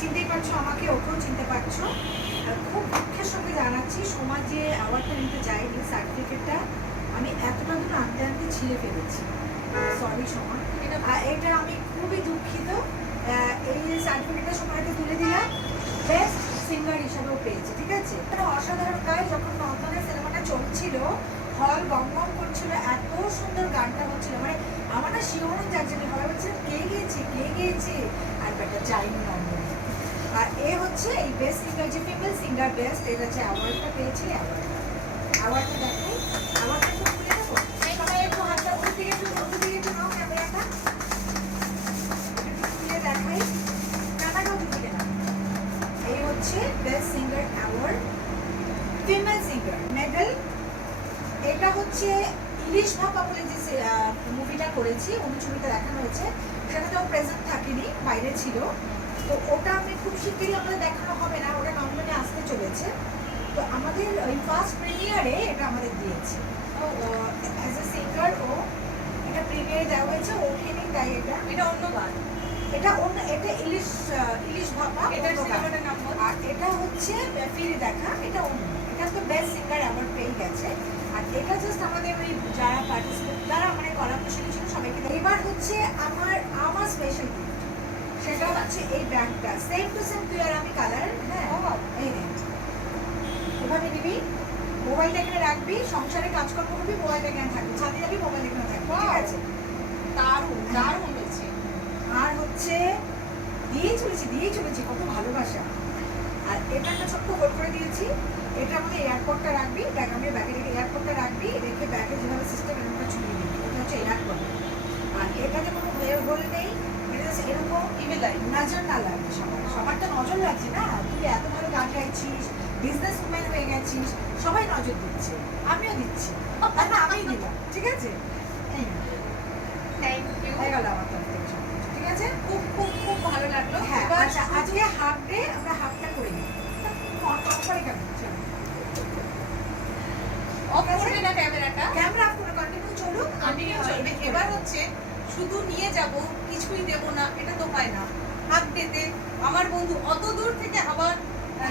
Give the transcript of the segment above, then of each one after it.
চিনতেই পারছো আমাকে, ওকেও চিনতে পারছো। খুব দুঃখের সঙ্গে জানাচ্ছি সোমা যে অ্যাওয়ার্ডটা নিতে যায়নি, সার্টিফিকেটটা আমি এতটা দূর আনতে আনতে ছিঁড়ে ফেলেছি। সরি সোমা, এটা আমি খুবই দুঃখিত। এই সার্টিফিকেটটা সোমাকে তুলে দিলাম, বেস্ট সিঙ্গার হিসাবেও পেয়েছে, ঠিক আছে। এটা অসাধারণ কাজ। যখন নন্দনের সিনেমাটা চলছিল, হল বম বম করছিল, এত সুন্দর গানটা হচ্ছিল, মানে আমার না শিওরণ যাচ্ছে না, সবাই বলছে কে গেয়েছে, আর ব্যাটা যাইনি নন্দন। আর এ হচ্ছে এই বেস্ট সিঙ্গার, যে ফিমেল সিঙ্গার বেস্ট, এটা যে অ্যাওয়ার্ডটা পেয়েছে, অ্যাওয়ার্ডটা দেখাই। অ্যাওয়ার্ডটা একটু খুলে দেবো, সবাই একটু হাতটা ওর দিকে একটু নাও, ক্যামেরাটা খুলে দেখাই, টাকাটাও দিকে না। এই হচ্ছে best singer award, female singer medal. এটা হচ্ছে ইলিশ ভাপা বলে যে মুভিটা করেছি, ছবিটা দেখানো হয়েছে, সেটাতে ও প্রেজেন্ট থাকেনি, বাইরে ছিল। তো ওটা আমি খুব শিগগিরই আমাদের দেখানো হবে না, ওটা নন্দনে আসতে চলেছে। তো আমাদের ওই ফার্স্ট প্রিমিয়ারে এটা আমাদের দিয়েছে অ্যাজ এ সিঙ্গার। ও এটা প্রিমিয়ারে দেওয়া হয়েছে, ওঠেনি, তাই এটা অন্য গান, এটা ইলিশ ভাপা, আর এটা হচ্ছে ফিরে দেখা, এটা অন্য। এটা তো বেস্ট সিঙ্গার অ্যাওয়ার্ড পেয়ে গেছে। আর এটা জাস্ট আমাদের ওই যারা পার্টিসিপেট, যারা মানে কলাবরেশনে ছিল সবাইকে। এবার হচ্ছে আমার স্পেশাল গিফট, সেটা হচ্ছে এই ব্যাগটা, সেম টু সেম তুই আর আমি কালার। হ্যাঁ, এই নে, এভাবে নিবি, মোবাইলটা এখানে রাখবি, সংসারে কাজকর্ম করবি, মোবাইলটা এখানে থাকবে, ছাদে যাবি, মোবাইল এখানে থাকবে, ঠিক আছে। দারুণ হয়েছে। আর হচ্ছে দিয়েই চলেছি কত ভালোবাসা। আর এটা একটা ছোট্ট হোল্ড করে দিয়েছি, এটা আমাদের এয়ারপোর্টটা রাখবি, আমি ব্যাগে রেখে এয়ারপোর্টটা রাখবি, রেখে ব্যাগে যেভাবে সিস্টেম এরকমটা ছুঁয়ে দিবি, এটা হচ্ছে এয়ারপোর্ট। আর এটাতে কোনো হোল নেই, এটা হচ্ছে এরকম নজর না লাগবে সবার তো নজর লাগছে না, তুই এত ভালো গান গাইছিস, বিজনেস উম্যান হয়ে গেছিস, সবাই নজর দিচ্ছে, আমিও দিচ্ছি, তাই না, আমিই দিলাম, ঠিক আছে। এই থ্যাংক ইউ, হয়ে গেল আমার তরফ থেকে, ঠিক আছে। খুব খুব খুব ভালো লাগলো। হ্যাঁ, আচ্ছা, আজকে হাফ ডে, আমরা হাফটা করে নিই, পরে কেমন ক্যামেরা অফ করে কন্টিনিউ চলুক, এবার হচ্ছে শুধু নিয়ে যাব কিছুই দেব না, এটা তো হয় না। হাফ ডেতে আমার বন্ধু অত দূর থেকে আবার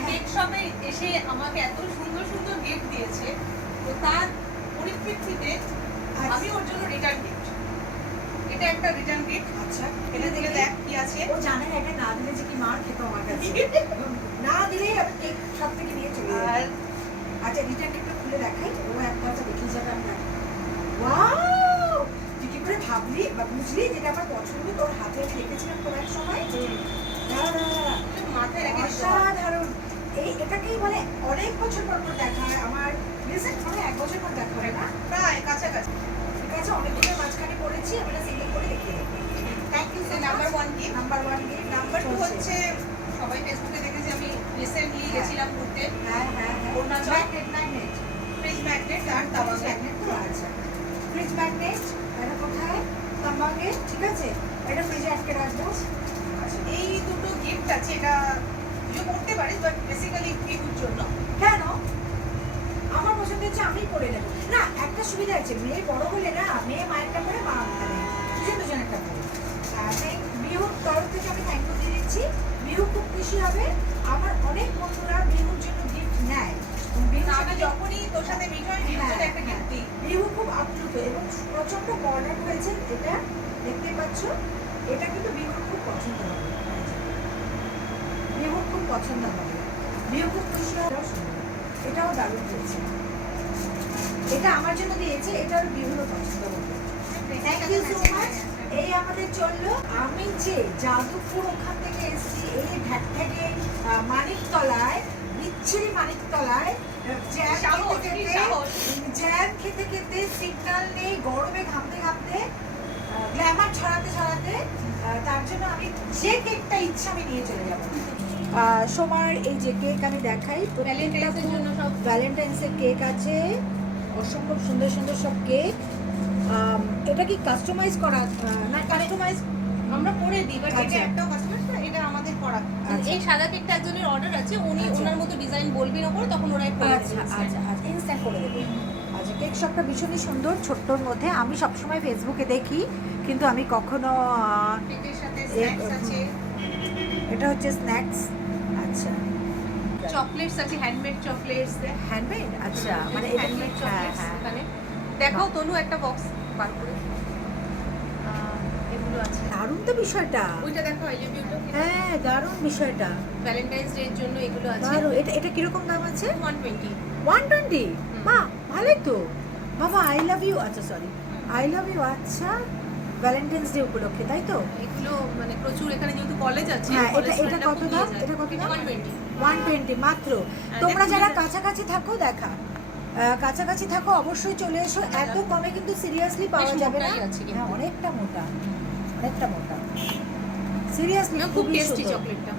কেক শপে এসে আমাকে এত সুন্দর সুন্দর গিফট দিয়েছে, তো তার পরিপ্রেক্ষিতে আমি ওর জন্য রিটার্ন গিফট, এটা একটা রিটার্ন গিফট। আচ্ছা, এটা দিলে দেখ কি আছে। ও জানে না এটা না দিলে যে কি মার খেতো আমার কাছে, না দিলেই আমি কেক সব থেকে নিয়ে চলে যাই। আচ্ছা, রিটার্ন গিফটটা খুলে দেখাই, ও একবার দেখিয়ে যাবে। আমি দেখাই, ওয়াও, তুই কি করে ভাবলি বা বুঝলি যেটা আমার পছন্দ, তোর হাতে আমি রেখেছিলাম তোর এক সময়, মাথায় রেখে অসাধারণ। এটাকেই মানে অনেক বছর পর দেখা হয়, আমার রিসেন্ট মানে 1 বছর পর দেখা হয় না, প্রায় কাছাকাছি, ঠিক আছে। অনেক দিনের মাঝখানে করেছি, আমি এটা সিঙ্গেল করে দেখিয়ে দেবো। Thank you. Number 1 gift. Number 1 gift. Number 2 হচ্ছে সবাই ফেসবুকে দেখেছি, আমি রিসেন্টলি গেছিলাম ঘুরতে। হ্যাঁ, ম্যাগনেট, ফ্রিজ ম্যাগনেট আর তাওয়া ম্যাগনেট। আচ্ছা, ফ্রিজ ম্যাগনেট এটা কোথায়, তাম্বাগে, ঠিক আছে, এটা ফ্রিজে আটকে রাখবো। আচ্ছা, এই দুটো গিফট আছে, এটা তুইও করতে পারিস, বাট বেসিক্যালি গিফটের জন্য। কেন, আমার পছন্দ হচ্ছে আমি করে নেব না। একটা সুবিধা আছে, মেয়ে বড় হলে না, মেয়ে মায়েরটা করে, মা মানে দুজনেরটা করে। বিহুর তরফ থেকে আমি থ্যাংক ইউ দিয়ে দিচ্ছি, বিহু খুব খুশি হবে। আমার অনেক বন্ধুরা বিহুর জন্য গিফট নেয়, আমি যখনই তোর সাথে মিট হয় একটা গিফট দিই। বিহু খুব আপ্লুত এবং প্রচন্ড মডার্ন হয়েছে, এটা দেখতে পাচ্ছ, এটা কিন্তু বিহুর খুব পছন্দ হবে, বিহুর খুব পছন্দ হবে, বিহু খুব খুশি হবে। এটাও দারুণ হয়েছে, এটা আমার জন্য দিয়েছে, এটার বিহুরও পছন্দ হবে। Thank you so much. এই আমাদের চললো, আমি যে যাদবপুর ওখান থেকে এসেছি, এই ঢাকঢাকে মানিকতলায়, বিচ্ছিরি মানিকতলায় জ্যাম খেতে খেতে, সিগন্যাল নেই, গরমে ঘামতে ঘামতে, গ্ল্যামার ছড়াতে ছড়াতে, তার জন্য আমি যে কেকটা ইচ্ছা আমি নিয়ে চলে যাবো। সোমার এই যে কেক আমি দেখাই, ভ্যালেন্টাইন্সের কেক আছে, অসম্ভব সুন্দর সুন্দর সব কেক। এটা কি কাস্টমাইজ করা না, কাস্টমাইজ আমরা করে দিই, বাট এটা একটাও কাস্টমাইজ না, এটা আমাদের করা। এই সাদা কেকটা একজনের অর্ডার আছে, উনি ওনার মতো ডিজাইন বলবেন ওপর, তখন ওরাই করে দেবে। আচ্ছা, ইনস্ট্যান্ট করে দেবে। আচ্ছা, কেক শপটা ভীষণই সুন্দর, ছোট্টর মধ্যে। আমি সবসময় ফেসবুকে দেখি, কিন্তু আমি কখনো কেকের সাথে স্ন্যাক্স আছে, এটা হচ্ছে স্ন্যাক্স। আচ্ছা, চকলেটস আছে, হ্যান্ডমেড চকলেটস। হ্যান্ডমেড। আচ্ছা, মানে এটা হ্যান্ডমেড হ্যাঁ চকলেটস হ্যাঁ এখানে দেখাও তনু একটা বক্স বার করে। এগুলো আছে, দারুণ তো বিষয়টা। ওইটা দেখো আই লাভ ইউটা। হ্যাঁ, দারুণ বিষয়টা, ভ্যালেন্টাইন্স ডে এর জন্য এগুলো আছে। দারুণ। এটা এটা কিরকম দাম আছে? 120। 120? বাহ, ভালোই তো বাবা। আই লাভ ইউ, আচ্ছা সরি, আই লাভ ইউ। আচ্ছা, ভ্যালেন্টাইন্স ডে উপলক্ষে, তাই তো? এগুলো মানে প্রচুর এখানে যেহেতু কলেজ আছে। হ্যাঁ, এটা কলেজ এটা ফ্রেন্ডরা কত খুব দাম? নিয়ে যায়। এটা কত দাম? 120। 120 মাত্র। হ্যাঁ, তোমরা দেখুন যারা এটা। কাছাকাছি থাকো দেখা, কাছাকাছি থাকো অবশ্যই চলে এসো। এত কমে কিন্তু সিরিয়াসলি পাওয়া বেশ যাবে না। মোটাই আছে কিন্তু। হ্যাঁ, অনেকটা মোটা, অনেকটা মোটা, সিরিয়াসলি খুব খুবই টেস্টি সুন্দর। চকলেটটা।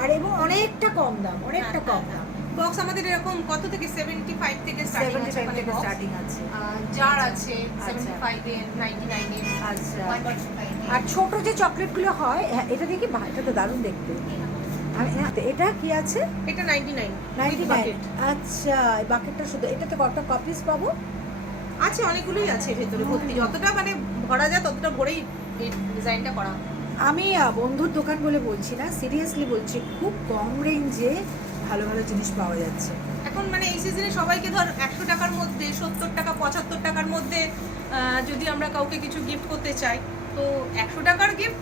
আর এবং অনেকটা কম দাম, অনেকটা কম দাম। বক্স আমাদের এরকম কত থেকে 75 থেকে স্টার্টিং আছে। 75 থেকে স্টার্টিং আছে। জার আছে আচ্ছা। 75 এর, 99 এর। আচ্ছা, 145 এর। আর ছোট যে চকলেটগুলো হয়, হ্যাঁ, এটা দেখি বাহ, এটা তো দারুণ দেখতে। এটা কি আছে? এটা 99 99। bucket। আচ্ছা, এই বাকেটটা শুধু, এটাতে কত কপিস পাবো? আছে, অনেকগুলোই আছে ভেতরে ভর্তি। যতটা মানে ভরা যায় ততটা ভরেই এই ডিজাইনটা করা। আমি বন্ধুর দোকান বলে বলছি না, সিরিয়াসলি বলছি, খুব কম রেঞ্জে ভালো ভালো জিনিস পাওয়া যাচ্ছে। এখন মানে এই সিজনে সবাইকে ধর 100 টাকার মধ্যে, 70 টাকা, 75 টাকার মধ্যে যদি আমরা কাউকে কিছু গিফট করতে চাই, তো 100 টাকার গিফট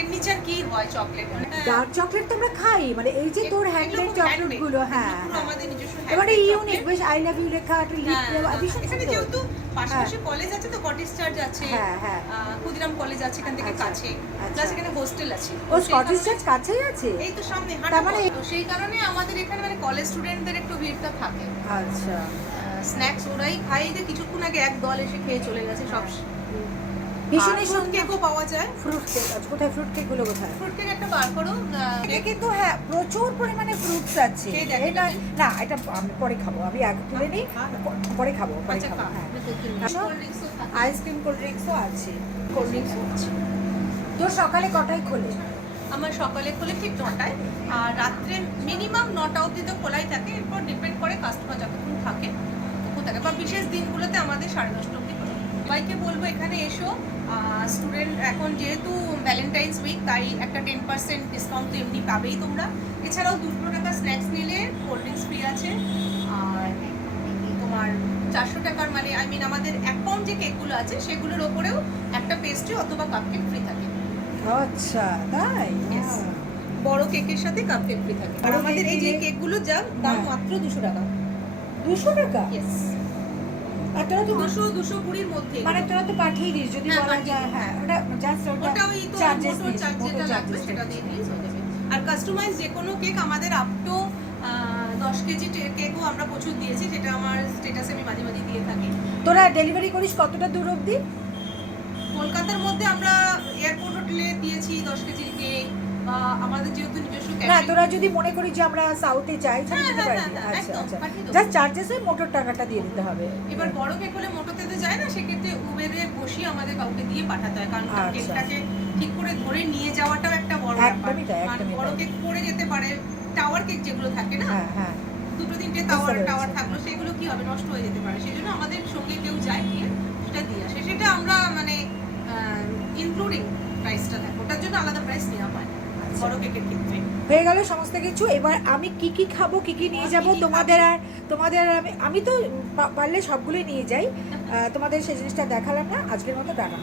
এর নিচে আর কি হয় চকলেট। ডার্ক চকলেট তো আমরা খাই, মানে এই যে তোর হ্যান্ডমেড চকলেট গুলো, হ্যাঁ, আমাদের নিজস্ব এবারে handmade ইউনিক, chocolate। বেশ আই লাভ ইউ লেখা, একটা লিপ হ্যাঁ, ভীষণ এখানে সুন্দর। যেহেতু পাশাপাশি কলেজ আছে, তো কটেজ চার্জ আছে, হ্যাঁ হ্যাঁ। ক্ষুদিরাম কলেজ আছে এখান থেকে আচ্ছা, কাছে, আচ্ছা। প্লাস এখানে হোস্টেল আছে। ও, তো সেই স্কটিশ কারণে- চার্চ কাছেই আছে? এই তো সামনে তার হাঁটা মানে- পথ। তো সেই কারণে আমাদের এখানে মানে কলেজ স্টুডেন্টদের একটু ভিড়টা থাকে। আচ্ছা, স্ন্যাক্স ওরাই খাই, যে কিছুক্ষণ আগে এক দল এসে খেয়ে চলে গেছে সব। ভীষণই ফ্রুট সুন্দর। কেকও পাওয়া যায়। ফ্রুট কেক আছে কোথায়? ফ্রুট কেক গুলো কোথায়? ফ্রুট কেক একটা বার করো। এটা কিন্তু হ্যাঁ, প্রচুর পরিমাণে ফ্রুটস আছে। খেয়ে দেখো এটা তুমি। না, এটা আমি পরে খাবো, আমি আগে তুলে নিই, পরে খাবো, পরে আচ্ছা, খাবো। হ্যাঁ, কোল্ড ড্রিঙ্কসও থাকে। আইসক্রিম, কোল্ড ড্রিঙ্কসও আছে। কোল্ড ড্রিঙ্কসও আছে। তোর সকালে কটায় খোলে? আমার সকালে খোলে ঠিক 9টায়, আর রাত্রে মিনিমাম 9টা অবধি তো খোলাই থাকে। এরপর ডিপেন্ড করে কাস্টমার যতক্ষণ থাকে ততক্ষণ থাকে, বা বিশেষ দিনগুলোতে আমাদের 10:30 অবধি খোলা। সবাইকে বলবো এখানে এসো। স্টুডেন্ট এখন যেহেতু ভ্যালেন্টাইন্স উইক, তাই একটা 10% ডিসকাউন্ট তো এমনি পাবেই তোমরা। এছাড়াও 200 টাকা স্ন্যাক্স নিলে কোল্ড ড্রিঙ্কস ফ্রি আছে। আর তোমার 400 টাকার মানে আমাদের 1 পাউন্ড যে কেকগুলো আছে সেগুলোর ওপরেও একটা পেস্ট্রি অথবা কাপকেক ফ্রি থাকে। আচ্ছা, তাই? Yes. বড় কেকের সাথে কাপকেক ফ্রি থাকে। আর বড় আমাদের এই যে কেকে- কেকগুলো যা দাম হ্যাঁ। মাত্র 200 টাকা। 200 টাকা? ইয়েস, আর তোরা তো 220-র মধ্যে। মানে তোরা তো পাঠিয়ে দিস যদি হ্যাঁ, বলা পাঠিয়ে যায়। দিই। হ্যাঁ, ওটা জাস্ট ওটা ওই তো চার্জেস মোটর চার্জ যেটা লাগবে সেটা দিয়ে দিলেই হয়ে যাবে। আর কাস্টমাইজ যে কোনো কেক আমাদের আপ টু 10 কেজি কেকও আমরা প্রচুর দিয়েছি, যেটা আমার স্ট্যাটাসে আমি মাঝে মাঝে দিয়ে থাকি। তোরা ডেলিভারি করিস কতটা দূর অবধি? কলকাতার মধ্যে আমরা এয়ারপোর্ট হোটেলে দিয়েছি 10 কেজির কেক, বা আমাদের যেহেতু নিজস্ব না, ক্যাটারিং। তোরা যদি মনে করিস যে আমরা সাউথে চাই, তাহলে হ্যাঁ, দিতে হ্যাঁ, পারবি? হ্যাঁ, আচ্ছা একদম, আচ্ছা, পাঠিয়ে দেবো। জাস্ট চার্জেস ওই মোটর টাকাটা দিয়ে দিতে হবে। এবার বড় কেক হলে মোটোতে তো যায় না, সেক্ষেত্রে উবেরে বসিয়ে আমাদের কাউকে দিয়ে পাঠাতে হয়, কারণ আচ্ছা। কেকটাকে ঠিক করে ধরে নিয়ে যাওয়াটাও একটা বড় ব্যাপার। একদমই তাই, কারণ একদমই বড় তাই। কেক পড়ে যেতে পারে। টাওয়ার কেক যেগুলো থাকে না, হ্যাঁ হ্যাঁ, 2-3টে বুঝতে পেরেছি। টাওয়ার থাকলো, সেগুলো কি হবে, নষ্ট হয়ে যেতে পারে। সেই জন্য আমাদের সঙ্গে কেউ যায় গিয়ে সেটা দিয়ে আসে। সেটা আমরা মানে ইনক্লুডিং প্রাইসটা দেখো, ওটার জন্য আলাদা প্রাইস নেওয়া হয় আচ্ছা। বড় কেকের ক্ষেত্রে। হয়ে গেল সমস্ত কিছু। এবার আমি কি কি খাবো, কি কি নিয়ে যাব, কি কি তোমাদের আর আমি তো পারলে সবগুলোই নিয়ে যাই। তোমাদের সেই জিনিসটা দেখালাম না, আজকের মতো টাটা।